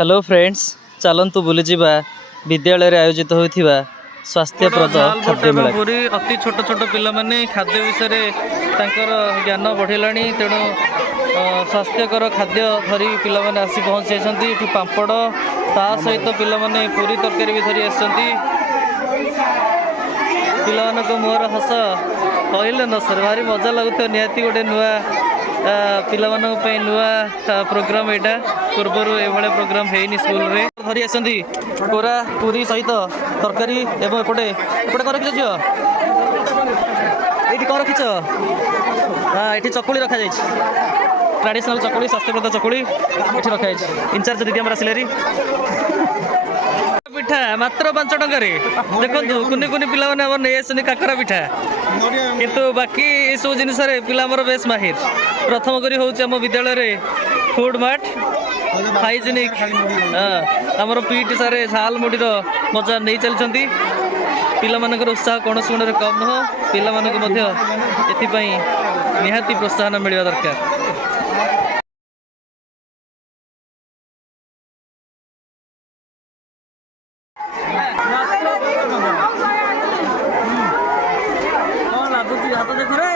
Hello friends, चलतु बुली जावा विद्यालय आयोजित होता स्वास्थ्यप्रद खाद्य मेला। अति छोट छोट पिला माने खाद्य विषय ज्ञान बढ़ेला तेणु स्वास्थ्यकर खाद्य धरी पिला माने आसी पहुँची जाती। पापड़ ता सहित पिला माने पूरी तरकारी भी धरी आसती। पिला मुहर हस कहले न सर भारी मजा लगुता। निहाती गोटे नुआ पिला नुआ प्रोग्राम यहाँ पूर्वर एभले प्रोग्राम है स्कूल रे धरी आसती। कोरा पूरी सहित तरकारी एवं एपटे एपटे कर रखी झील ये कौन रखीच। हाँ ये चकुली रखा जाए ट्रेडिशनल चकुली स्वास्थ्यप्रद चकुली ये रखा जाए। इनचार्ज दीदी आम आसिले पिठा मात्र 5 टंका देखो कुनि कुनि पिला नहीं आसनी काकरा पिठा किंतु बाकी सब जिन पिला बेस माहिर। प्रथम करी होम विद्यालय फूड मार्ट हाइजेनिक आमर पीटी सारे झाल मुढ़ीर मजा नहीं चलती। पिला उत्साह कौन गुण कम नुह। पिला निहाती प्रोत्साहन मिलवा दरकार। हाथ देखो रे